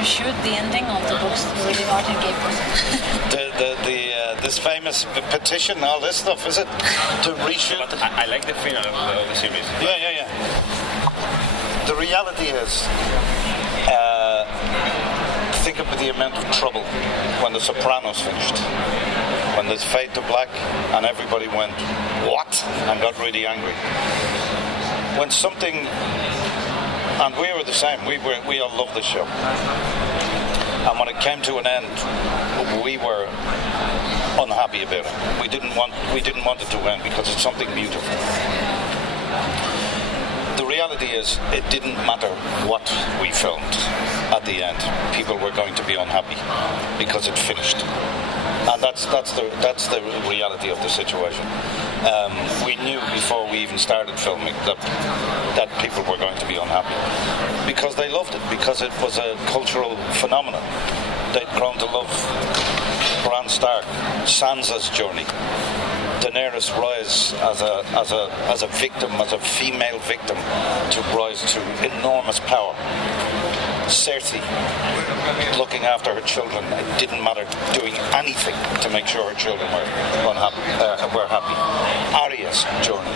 to shoot the ending of the books really Martin gave us. This famous petition, all this stuff, is it? To reshoot? But I like the final of the series. Yeah. The reality is, think of the amount of trouble when The Sopranos finished. When there's Fade to Black and everybody went, what? And got really angry. When something, and we were the same, we all loved the show. And when it came to an end, we were unhappy about it. We didn't want it to end because it's something beautiful. The reality is, it didn't matter what we filmed at the end. People were going to be unhappy because it finished. And that's the reality of the situation. We knew before we even started filming that people were going to be unhappy because they loved it, because it was a cultural phenomenon. They'd grown to love Bran Stark, Sansa's journey, Daenerys' rise as a victim, as a female victim, to rise to enormous power. Cersei, looking after her children, it didn't matter, doing anything to make sure her children were happy. Arya's journey.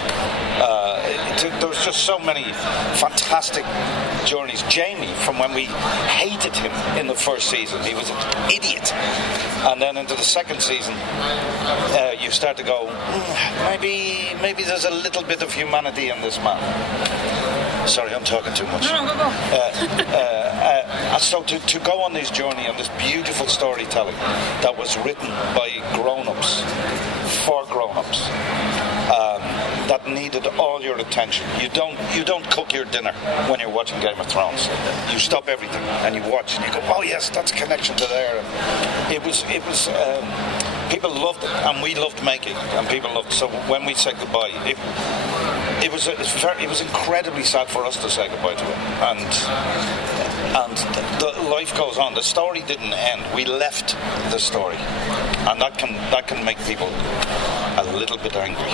There was just so many fantastic journeys. Jaime, from when we hated him in the first season, he was an idiot, and then into the second season, you start to go, maybe there's a little bit of humanity in this man. Sorry, I'm talking too much. No, go. So to go on this journey, on this beautiful storytelling that was written by grown-ups, for grown-ups, that needed all your attention. You don't cook your dinner when you're watching Game of Thrones. You stop everything and you watch and you go, oh yes, that's a connection to there. It was. People loved it, and we loved making it, and people loved it. So when we said goodbye, it was incredibly sad for us to say goodbye to it. And the life goes on. The story didn't end. We left the story, and that can make people a little bit angry.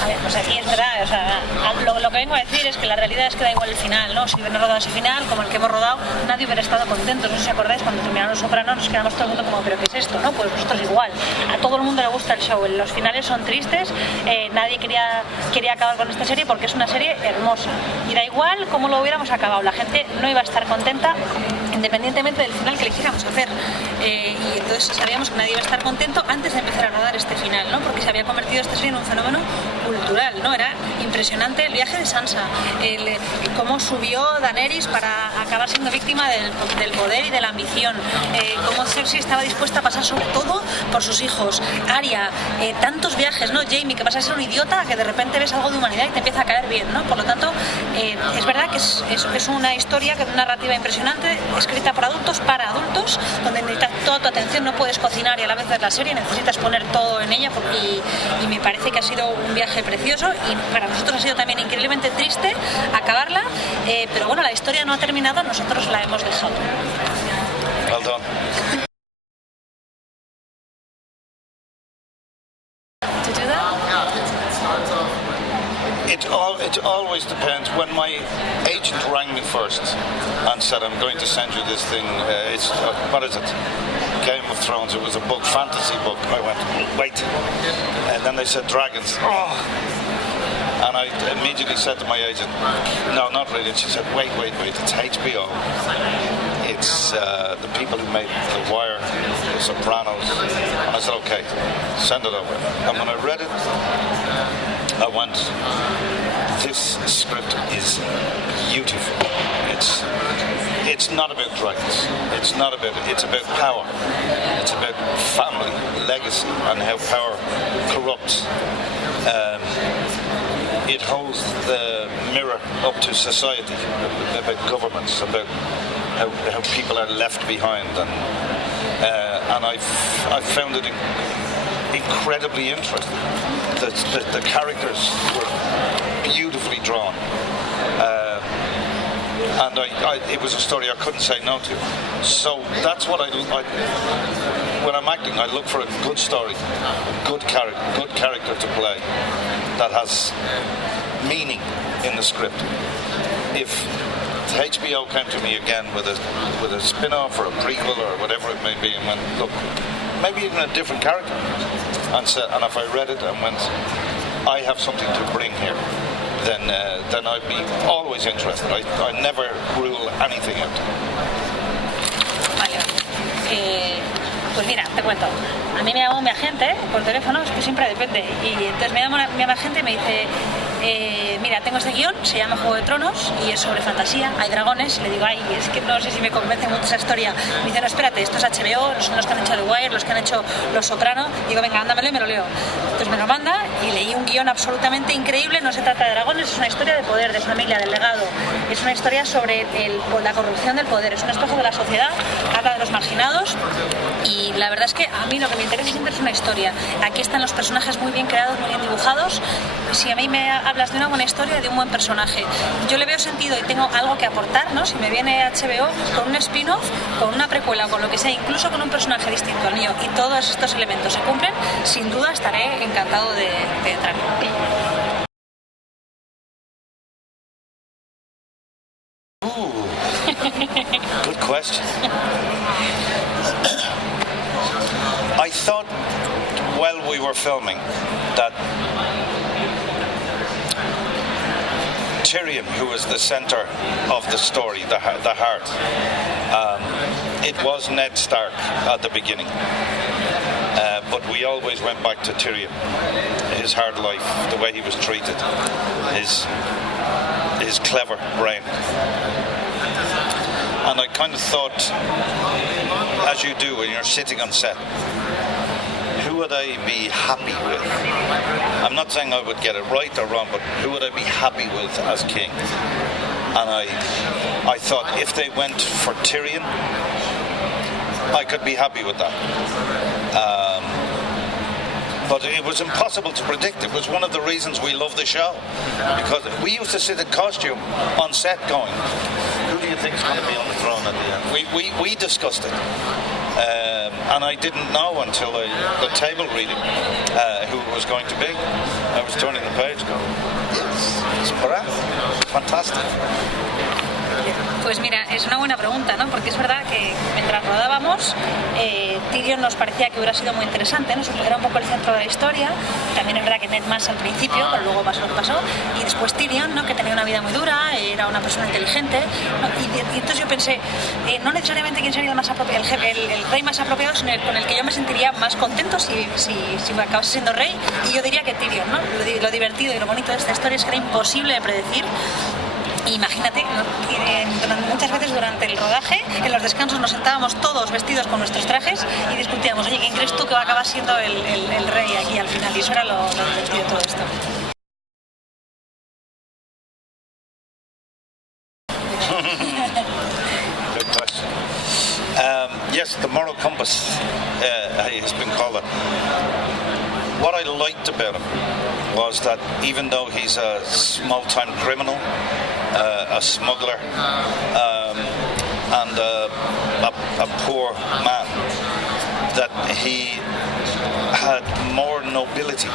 A ver, pues aquí es verdad, o sea, lo que vengo a decir es que la realidad es que da igual el final, ¿no? Si hubiera rodado ese final, como el que hemos rodado, nadie hubiera estado contento. No sé si os acordáis, cuando terminaron Los Sopranos nos quedamos todo el mundo como, ¿pero qué es esto? ¿No? Pues nosotros igual. A todo el mundo le gusta el show, los finales son tristes, nadie quería acabar con esta serie porque es una serie hermosa. Y da igual cómo lo hubiéramos acabado, la gente no iba a estar contenta independientemente del final que le quisiéramos hacer. Y entonces sabíamos que nadie iba a estar contento antes de empezar a rodar este final, ¿no? Porque se había convertido esta serie en un fenómeno cultural, ¿no? Era impresionante el viaje de Sansa, cómo subió Daenerys para acabar siendo víctima del poder y de la ambición, cómo Cersei estaba dispuesta a pasar sobre todo por sus hijos, Arya, tantos viajes, ¿no? Jaime, que pasa a ser un idiota, que de repente ves algo de humanidad y te empieza a caer bien, ¿no? Por lo tanto, es verdad que es una historia, una narrativa impresionante, escrita por adultos, para adultos, donde necesitas toda tu atención, no puedes cocinar y a la vez ver la serie, necesitas poner todo en ella, y me parece que ha sido un viaje precioso, y para nosotros ha sido también increíblemente triste acabarla, pero bueno, la historia no ha terminado, nosotros la hemos dejado. Well done. To do that? It always depends. When my agent rang me first and said, I'm going to send you this thing, what is it? Game of Thrones. It was a book, fantasy book. I went, wait. And then they said dragons. Oh. And I immediately said to my agent, no, not really. And she said, wait, it's HBO. It's the people who made The Wire, The Sopranos. And I said, okay, send it over. And when I read it, I went, this script is beautiful. It's not about dragons. It's about power. It's about family, legacy, and how power corrupts. It holds the mirror up to society, about governments, about how people are left behind, and I found it incredibly interesting. The characters were beautifully drawn, and it was a story I couldn't say no to. So that's what I when I'm acting, I look for a good story, a good character to play that has meaning in the script. If HBO came to me again with a spin-off or a prequel or whatever it may be, and went, look, maybe even a different character, and if I read it and went, I have something to bring here, then I'd be always interested. I never rule anything out. Vale. Pues mira, te cuento. A mí me llamó mi agente por teléfono, es que siempre depende. Y entonces me llama mi agente y me dice, mira, tengo este guión, se llama Juego de Tronos y es sobre fantasía, hay dragones. Y le digo, ay, es que no sé si me convence mucho esa historia. Me dice, no, espérate, esto es HBO, son los que han hecho The Wire, los que han hecho Los Soprano. Digo, venga, ándamelo y me lo leo. Entonces me lo manda y leí un guión absolutamente increíble. No se trata de dragones, es una historia de poder, de familia, del legado. Es una historia sobre la corrupción del poder, es un espejo de la sociedad, habla de los marginados. Y la verdad es que a mí lo que me interesa siempre es una historia. Aquí están los personajes muy bien creados, muy bien dibujados. Si a mí me hablas de una buena historia, de un buen personaje, yo le veo sentido y tengo algo que aportar, ¿no? Si me viene HBO con un spin-off, con una precuela, con lo que sea, incluso con un personaje distinto al mío, y todos estos elementos se cumplen, sin duda estaré encantado de entrar. Good question. I thought while we were filming that Tyrion, who was the centre of the story, the heart, it was Ned Stark at the beginning. But we always went back to Tyrion, his hard life, the way he was treated, his clever brain. And I kind of thought, as you do when you're sitting on set, who would I be happy with? I'm not saying I would get it right or wrong, but who would I be happy with as king? And I thought if they went for Tyrion, I could be happy with that. But it was impossible to predict. It was one of the reasons we love the show, because we used to sit in costume on set going, who do you think is going to be on the throne at the end? We discussed it. And I didn't know until the table reading who it was going to be. I was turning the page going, yes, it's Bran. Fantastic. Pues mira, es una buena pregunta, ¿no? Porque es verdad que mientras rodábamos, Tyrion nos parecía que hubiera sido muy interesante, ¿no? Era un poco el centro de la historia. También es verdad que Ned más al principio, pero luego pasó lo que pasó. Y después Tyrion, ¿no? Que tenía una vida muy dura, era una persona inteligente, ¿no? Y entonces yo pensé, no necesariamente quién sería el rey más apropiado, sino con el que yo me sentiría más contento si acabase siendo rey. Y yo diría que Tyrion, ¿no? Lo divertido y lo bonito de esta historia es que era imposible de predecir. Imagínate, muchas veces durante el rodaje, en los descansos nos sentábamos todos vestidos con nuestros trajes y discutíamos, oye, ¿quién crees tú que va a acabar siendo el rey aquí al final? Y eso era lo divertido de todo esto. Good question. Yes, the moral compass has been called that. What I liked about him was that even though he's a small-time criminal, a smuggler, and a poor man, that he had more nobility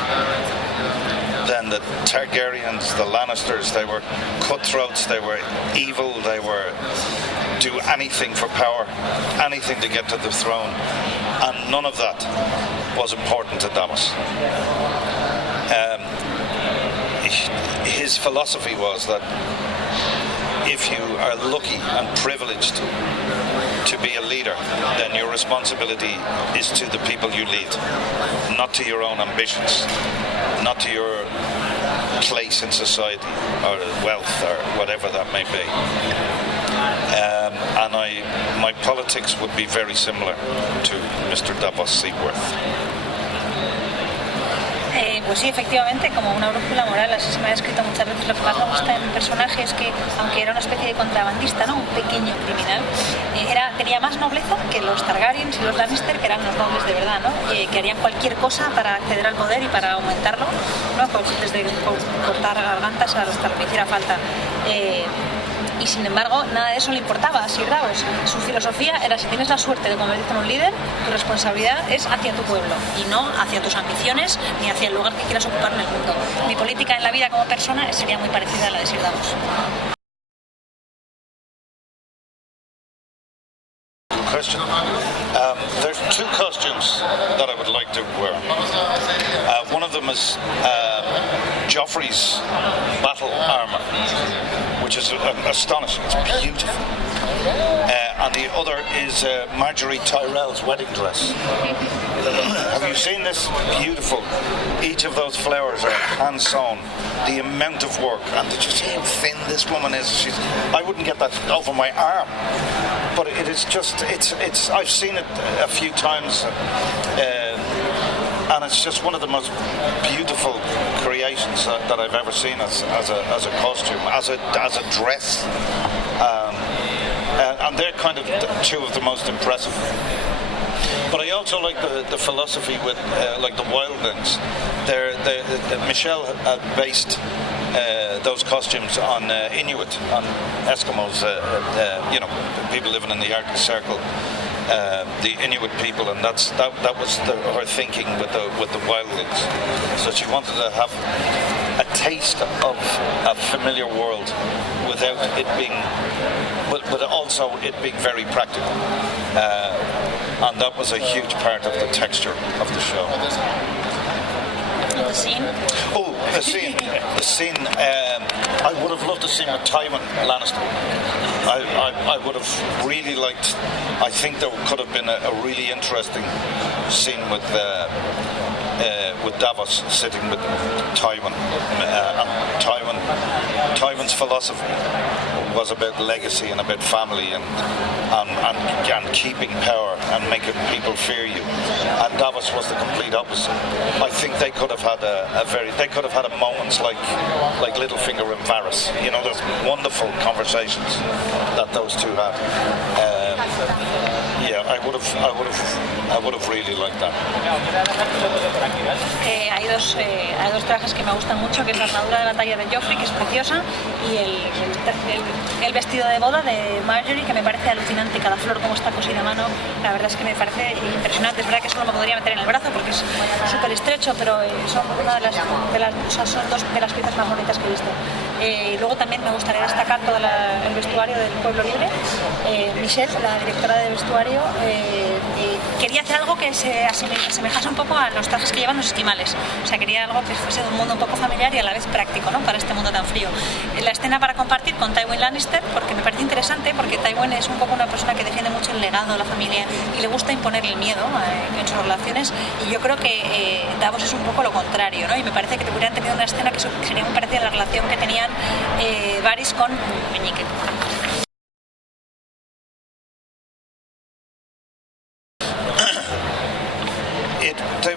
than the Targaryens, the Lannisters. They were cutthroats, they were evil, they were do anything for power, anything to get to the throne, and none of that was important to Davos. His philosophy was that if you are lucky and privileged to be a leader, then your responsibility is to the people you lead, not to your own ambitions, not to your place in society or wealth or whatever that may be. And my politics would be very similar to Mr. Davos Seaworth. Pues sí, efectivamente, como una brújula moral, así se me ha descrito muchas veces. Lo que más me gusta en el personaje es que, aunque era una especie de contrabandista, ¿no? Un pequeño criminal, tenía más nobleza que los Targaryens y los Lannister, que eran los nobles de verdad, ¿no? Que harían cualquier cosa para acceder al poder y para aumentarlo, ¿no? Desde cortar gargantas hasta lo que hiciera falta. Y sin embargo, nada de eso le importaba a Sir Davos. Su filosofía era: si tienes la suerte de convertirte en un líder, tu responsabilidad es hacia tu pueblo y no hacia tus ambiciones ni hacia el lugar que quieras ocupar en el mundo. Mi política en la vida como persona sería muy parecida a la de Sir Davos. of them is Joffrey's battle armor, which is astonishing. It's beautiful. And the other is Marjorie Tyrell's wedding dress. Have you seen this? Beautiful. Each of those flowers are hand sewn. The amount of work, and did you see how thin this woman is? I wouldn't get that over my arm. But it is just, it's. I've seen it a few times, and it's just one of the most beautiful creations that I've ever seen as a costume, as a dress. And they're kind of two of the most impressive. But I also like the philosophy with like the wildlings. Michele had based those costumes on Inuit, on Eskimos, people living in the Arctic Circle, the Inuit people, and that was her thinking with the wildlings. So she wanted to have a taste of a familiar world without it being, but also it being very practical. And that was a huge part of the texture of the show. The scene? Oh, the scene. The scene. I would have loved to see with Tywin Lannister. I would have really liked. I think there could have been a really interesting scene with Davos sitting with Tywin. And Tywin's philosophy was about legacy and about family and keeping power and making people fear you. And Davos was the complete opposite. I think they could have had moments like Littlefinger and Varys. You know, there's wonderful conversations that those two had. I would have really liked that. Hay dos trajes que me gustan mucho, que es la armadura de batalla de Joffrey, que es preciosa, y el vestido de boda de Marjorie, que me parece alucinante, cada flor como está cosida a mano, la verdad es que me parece impresionante. Es verdad que solo me podría meter en el brazo porque es súper estrecho, pero son son dos de las piezas más bonitas que he visto. Y luego también me gustaría destacar todo el vestuario del Pueblo Libre. Michele, la directora de vestuario, quería hacer algo que se asemejase un poco a los trajes que llevan los esquimales. O sea, quería algo que fuese de un mundo un poco familiar y a la vez práctico, ¿no? Para este mundo tan frío. La escena para compartir con Tywin Lannister, porque me parece interesante, porque Tywin es un poco una persona que defiende mucho el legado, la familia, y le gusta imponer el miedo en sus relaciones, y yo creo que Davos es un poco lo contrario, ¿no? Y me parece que hubieran tenido una escena que sería muy parecida a la relación que tenían Varys con Meñique.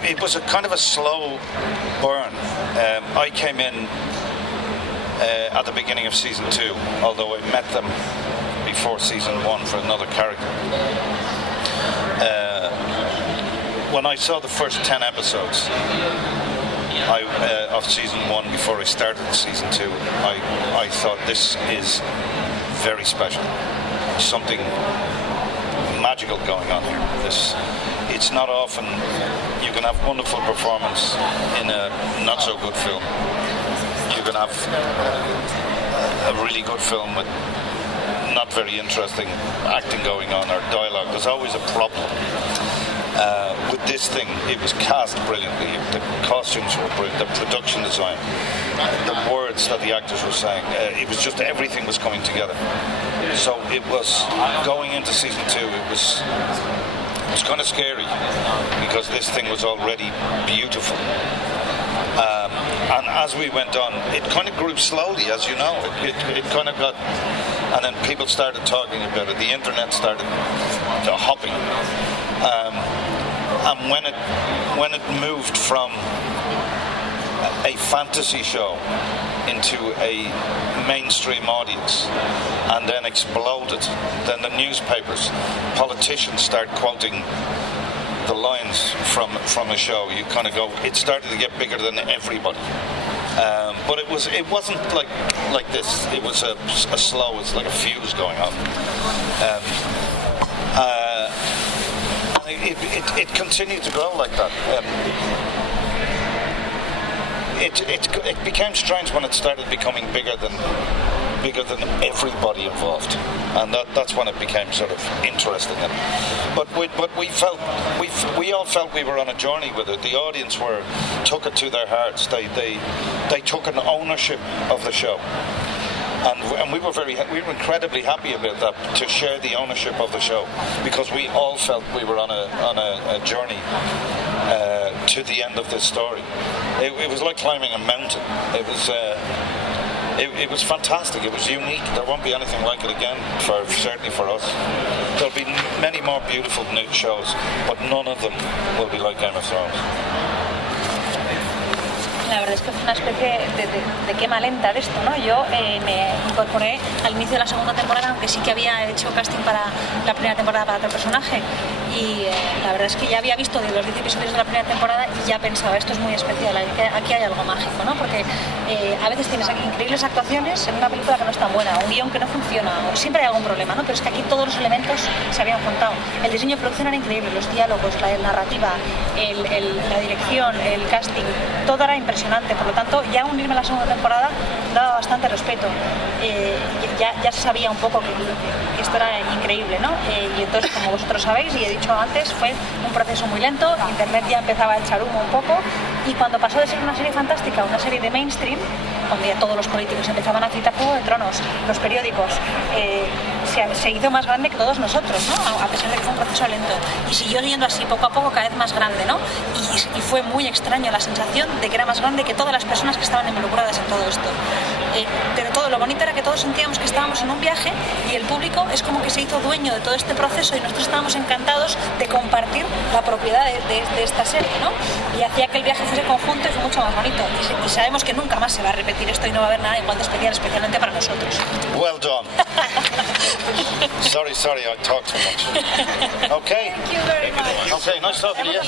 It was a kind of a slow burn. I came in at the beginning of season 2, although I met them before season 1 for another character. When I saw the first 10 episodes of season 1 before I started season 2, I thought this is very special. Something magical going on here. It's not often you can have wonderful performance in a not so good film. You can have a really good film with not very interesting acting going on or dialogue. There's always a problem. With this thing, it was cast brilliantly. The costumes were brilliant. The production design, the words that the actors were saying, it was just everything was coming together. So it was going into season 2. It was kind of scary because this thing was already beautiful. And as we went on, it kind of grew slowly, as you know. It kind of got, and then people started talking about it. The internet started hopping. And when it moved from a fantasy show into a mainstream audience and then exploded, then the newspapers, politicians start quoting the lines from a show. You kind of go, it started to get bigger than everybody. But it wasn't like this. It was a slow, it's like a fuse going on. It continued to grow like that. It became strange when it started becoming bigger than bigger than everybody involved, and that's when it became sort of interesting. But we all felt we were on a journey with it. The audience took it to their hearts. They took an ownership of the show. And we were incredibly happy about that, to share the ownership of the show, because we all felt we were on a journey to the end of this story. It was like climbing a mountain. It was fantastic. It was unique. There won't be anything like it again, certainly for us. There'll be many more beautiful new shows, but none of them will be like Game of Thrones. La verdad es que fue una especie de quema lenta de esto, ¿no? Yo me incorporé al inicio de la segunda temporada, aunque sí que había hecho casting para la primera temporada para otro personaje, y la verdad es que ya había visto de los 10 episodios de la primera temporada y ya pensaba, esto es muy especial, aquí hay algo mágico, ¿no? Porque a veces tienes aquí increíbles actuaciones en una película que no es tan buena, un guión que no funciona, o siempre hay algún problema, ¿no? Pero es que aquí todos los elementos se habían juntado. El diseño de producción era increíble, los diálogos, la narrativa, la dirección, el casting, todo era impresionante. Por lo tanto, ya unirme a la segunda temporada daba bastante respeto. Ya se sabía un poco que esto era increíble, ¿no? Y entonces, como vosotros sabéis y he dicho antes, fue un proceso muy lento. Internet ya empezaba a echar humo un poco, y cuando pasó de ser una serie fantástica a una serie de mainstream, cuando ya todos los políticos empezaban a citar Juego de Tronos, los periódicos, se hizo más grande que todos nosotros, ¿no? A pesar de que fue un proceso lento, y siguió yendo así poco a poco, cada vez más grande, ¿no? Y fue muy extraño la sensación de que era más grande que todas las personas que estaban involucradas en todo esto. Pero todo lo bonito era que todos sentíamos que estábamos en un viaje, y el público es como que se hizo dueño de todo este proceso, y nosotros estábamos encantados de compartir la propiedad de esta serie, ¿no? Y hacía que el viaje fuese conjunto y fue mucho más bonito. Y sabemos que nunca más se va a repetir esto, y no va a haber nada igual de especial, especialmente para nosotros. Well done. Sorry, I talked too much. Okay. Thank you very much. Okay, nice talking to you.